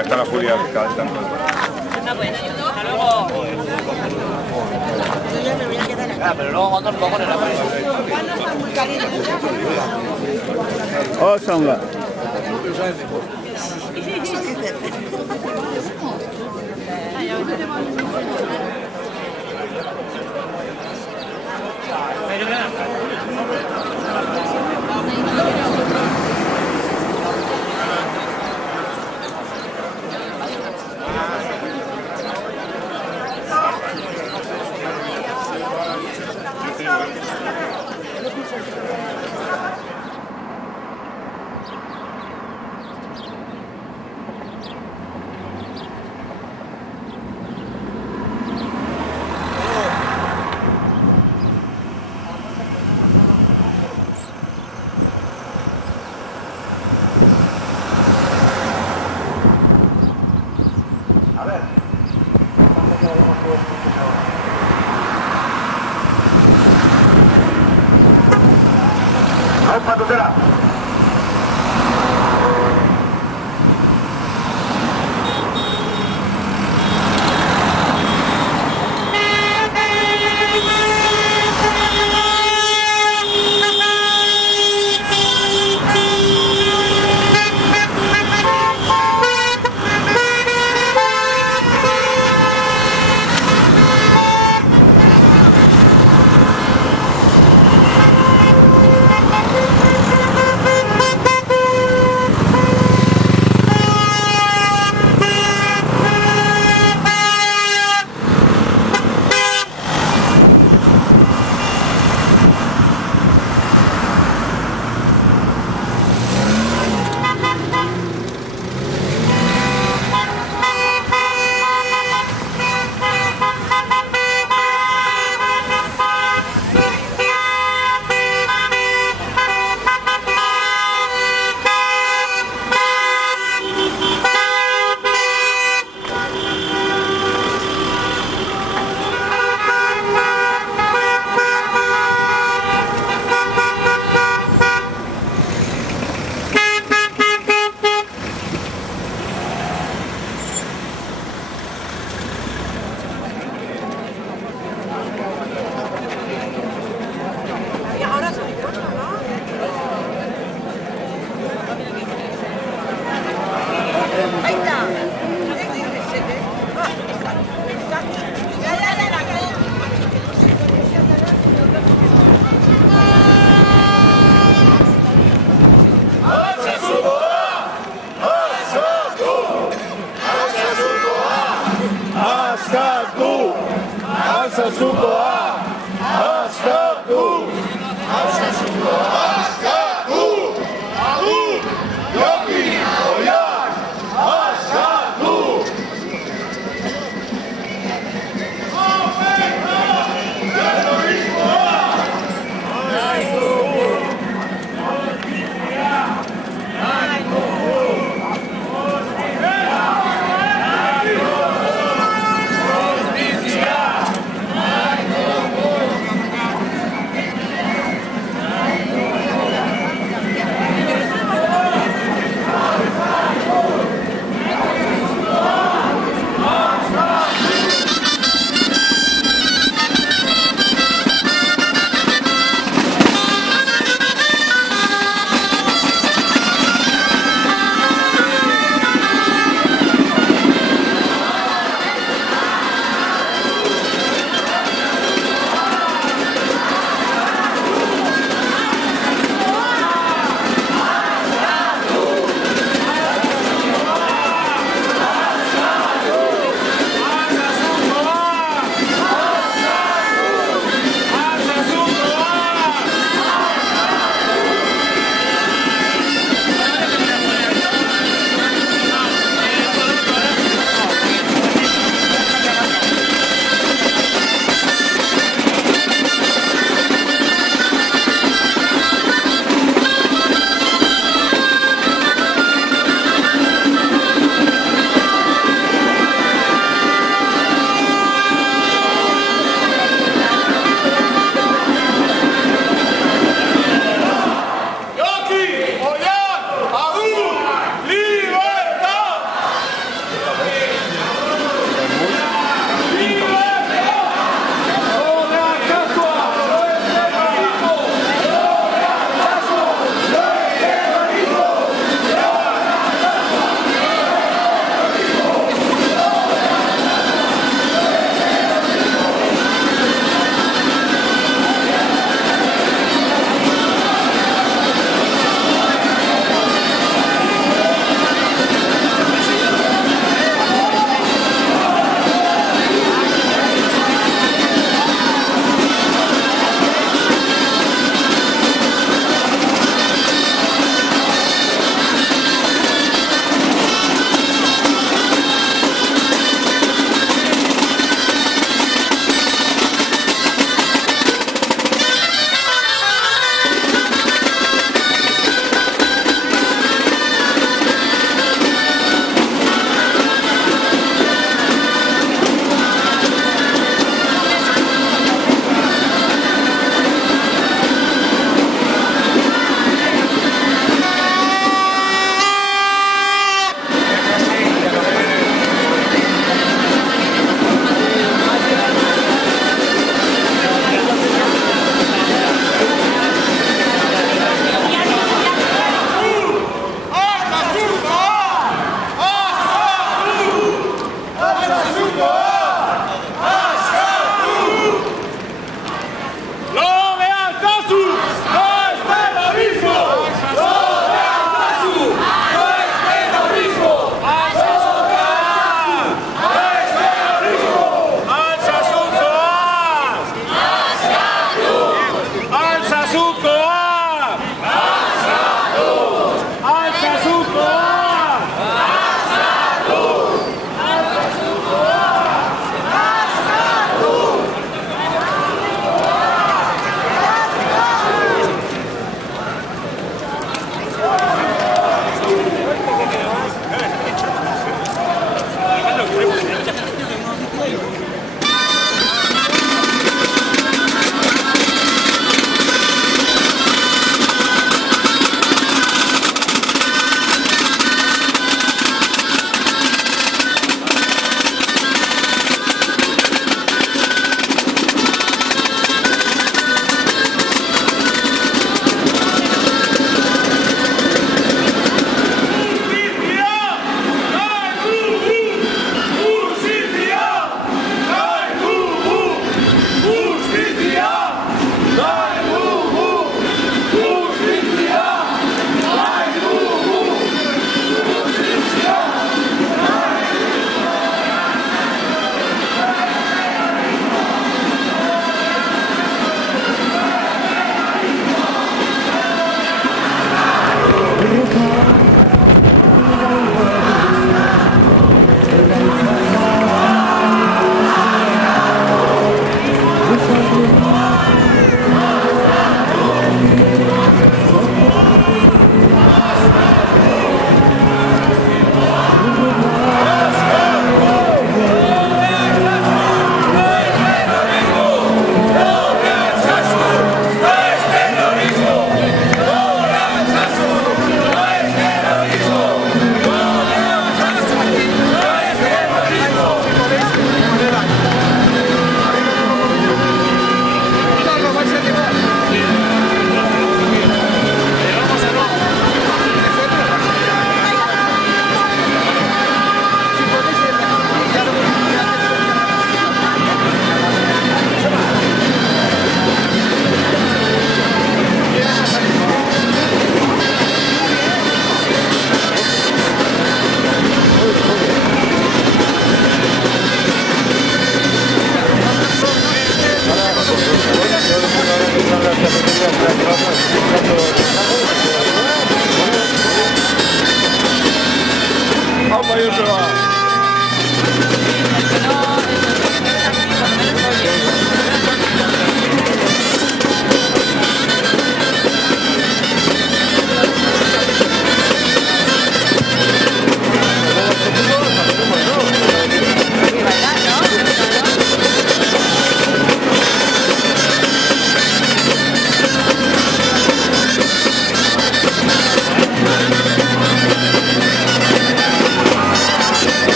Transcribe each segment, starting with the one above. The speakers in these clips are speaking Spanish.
Está la Julia calentando. Hasta luego. Pero luego cuando lo ponen la pared. Oh, Sangha. Patutera.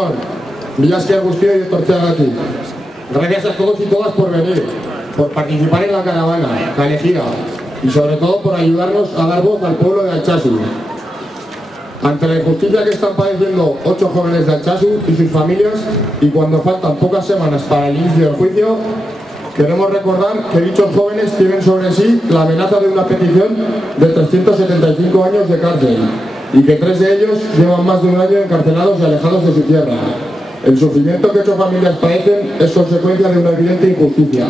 Egunon, Mila esker guztioi etortzeagatik. Gracias a todos y todas por venir, por participar en la caravana, Kalejira, y sobre todo por ayudarnos a dar voz al pueblo de Altsasu. Ante la injusticia que están padeciendo 8 jóvenes de Altsasu y sus familias, y cuando faltan pocas semanas para el inicio del juicio, queremos recordar que dichos jóvenes tienen sobre sí la amenaza de una petición de 375 años de cárcel y que 3 de ellos llevan más de un año encarcelados y alejados de su tierra. El sufrimiento que 8 familias padecen es consecuencia de una evidente injusticia.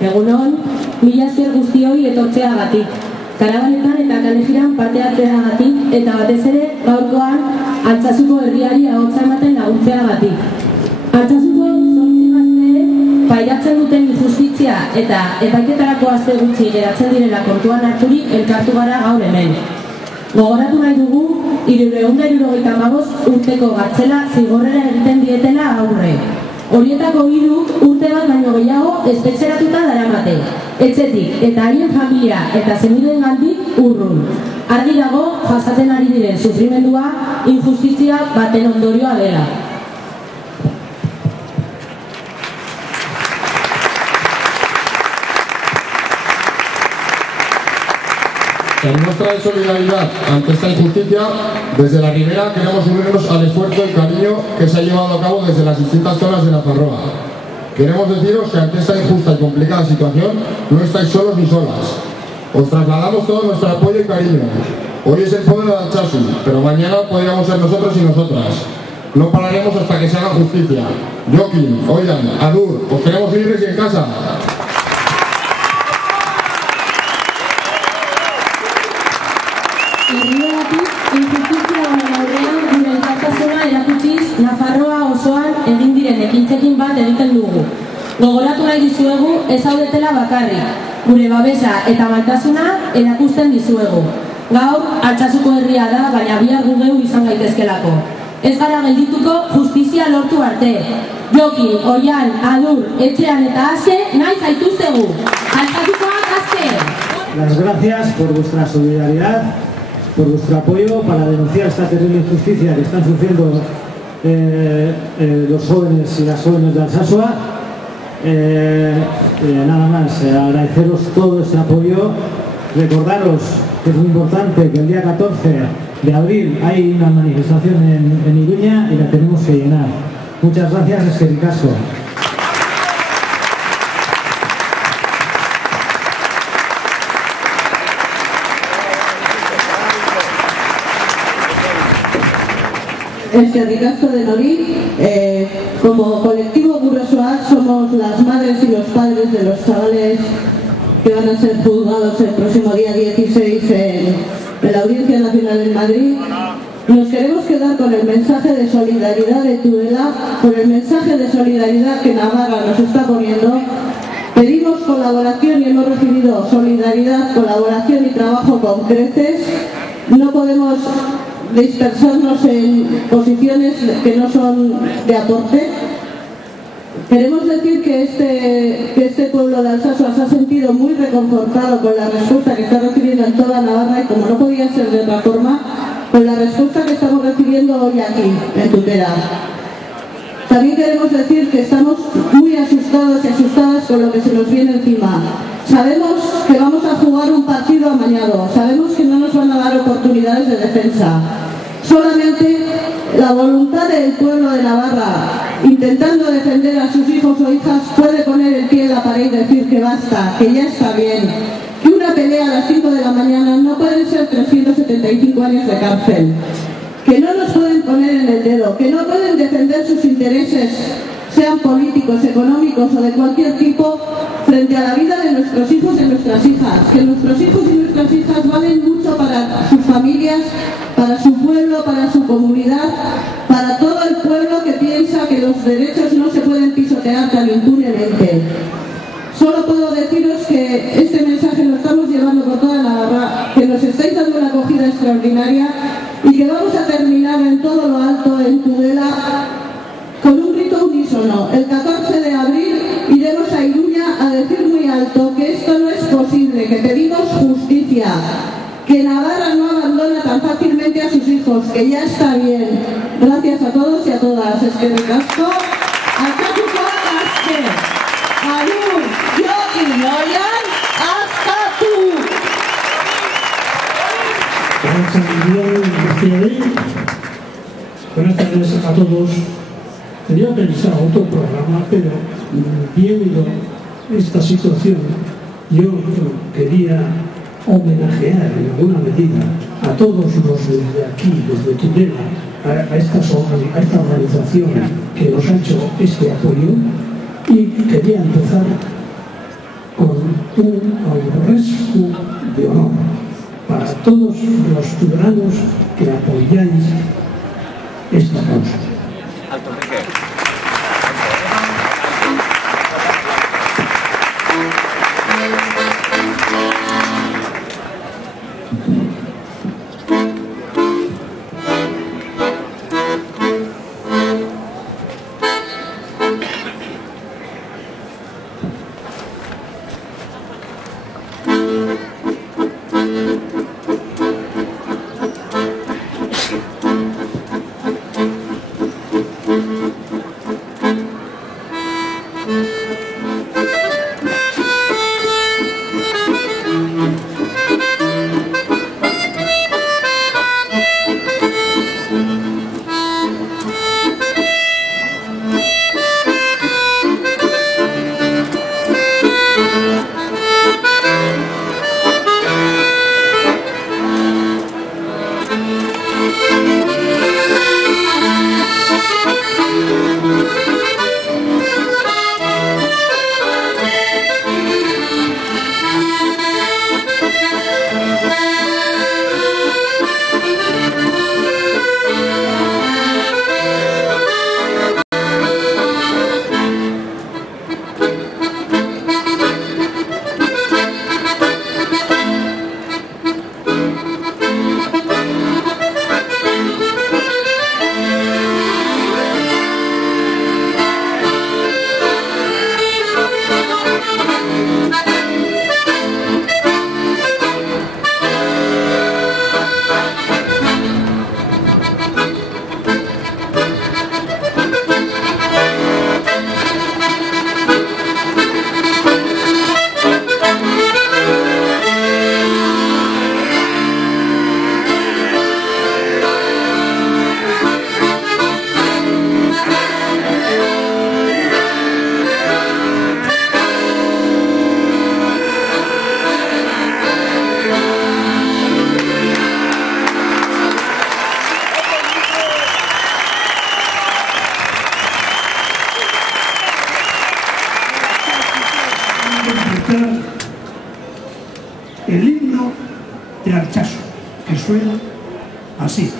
Egunon, mila esker guztioi etortzeagatik. Karabanetan eta kalejiran parte hartzeagatik eta batez ere gaurkoan Altsasuko herriari ahotsa ematen laguntzeagatik. Altsasuko 8 gazteek pairatzen duten injustizia eta epaiketarako aste gutxi geratzen direla kontuan harturik elkartu gara gaur hemen. Gogoratu nahi dugu 375 urteko gartzela zigorrera egiten dietela aurre. Horietako 3 urte bat baino gehiago espetxeratuta daramate, etxetik eta haien familia eta senideengandik urrun. Argi dago jasaten ari diren sufrimendua injustizia baten ondorioa dela. En muestra de solidaridad ante esta injusticia, desde la Ribera queremos unirnos al esfuerzo y cariño que se ha llevado a cabo desde las distintas zonas de Nafarroa. Queremos deciros que ante esta injusta y complicada situación no estáis solos ni solas. Os trasladamos todo nuestro apoyo y cariño. Hoy es el pueblo de Altsasu, pero mañana podríamos ser nosotros y nosotras. No pararemos hasta que se haga justicia. Jokin, Oian, Adur, os queremos libres y en casa. Herriagatik injustizia honen aurrean gure elkartasuna erakutsiz Nafarroa osoan egin diren ekintzekin bat egiten dugu. Gogoratu nahi dizuegu ez zaudetela bakarrik. Gure babesa eta maitasuna erakusten dizuegu. Gaur Altsasuko herria da, baina bihar gu geu izan gaitezkelako. Ez gara geldituko justizia lortu arte. Jokin, Oian, Adur, Etxean eta Ase nahi zaituztegu. Altsasukoak aske! Las gracias por vuestra solidaridad, por vuestro apoyo para denunciar esta terrible injusticia que están sufriendo los jóvenes y las jóvenes de Altsasua. Nada más, agradeceros todo este apoyo, recordaros que es muy importante que el día 14 de abril hay una manifestación en Iruña y la tenemos que llenar. Muchas gracias, eskerrik asko. Eskerrik asko denori, como colectivo Gurasoak somos las madres y los padres de los chavales que van a ser juzgados el próximo día 16 en la Audiencia Nacional en Madrid. Nos queremos quedar con el mensaje de solidaridad de Tudela, con el mensaje de solidaridad que Navarra nos está poniendo. Pedimos colaboración y hemos recibido solidaridad, colaboración y trabajo con creces. No podemos dispersarnos en posiciones que no son de aporte. Queremos decir que este pueblo de Altsasua se ha sentido muy reconfortado con la respuesta que está recibiendo en toda Navarra y, como no podía ser de otra forma, con la respuesta que estamos recibiendo hoy aquí, en Tutela. También queremos decir que estamos muy asustados y asustadas con lo que se nos viene encima. Sabemos que vamos a jugar un partido amañado, sabemos que no nos van a dar oportunidades de defensa. Solamente la voluntad del pueblo de Navarra, intentando defender a sus hijos o hijas, puede poner el pie en la pared y decir que basta, que ya está bien, que una pelea a las 5 de la mañana no pueden ser 375 años de cárcel, que no nos pueden poner en el dedo, que no pueden defender sus intereses, sean políticos, económicos o de cualquier tipo, frente a la vida de nuestros hijos y nuestras hijas, que nuestros hijos y nuestras hijas valen mucho para sus familias, para su pueblo, para su comunidad, para todo el pueblo que piensa que los derechos no se pueden pisotear tan impunemente. Solo puedo deciros que este mensaje lo estamos llevando por toda Navarra, que nos estáis dando una acogida extraordinaria y que vamos a terminar en todo lo alto, en Tudela, con un grito unísono. El 14 de abril iremos a Iruña a decir muy alto que esto no es posible, que pedimos justicia, que Navarra no abandona tan fácilmente a sus hijos, que ya está bien. Gracias. todas, eskerrik asko. Altxasukoak aske. Agur, jo y Oian, askatu. Buenas tardes a todos. Tenía pensado otro programa, pero viendo esta situación, yo quería homenajear en alguna medida a todos los de aquí, desde Tudela, a esta organización que nos ha hecho este apoyo, y quería empezar con un aurrescu de honor para todos los tudelanos que apoyáis esta causa. El himno de Altsasu, que suena así.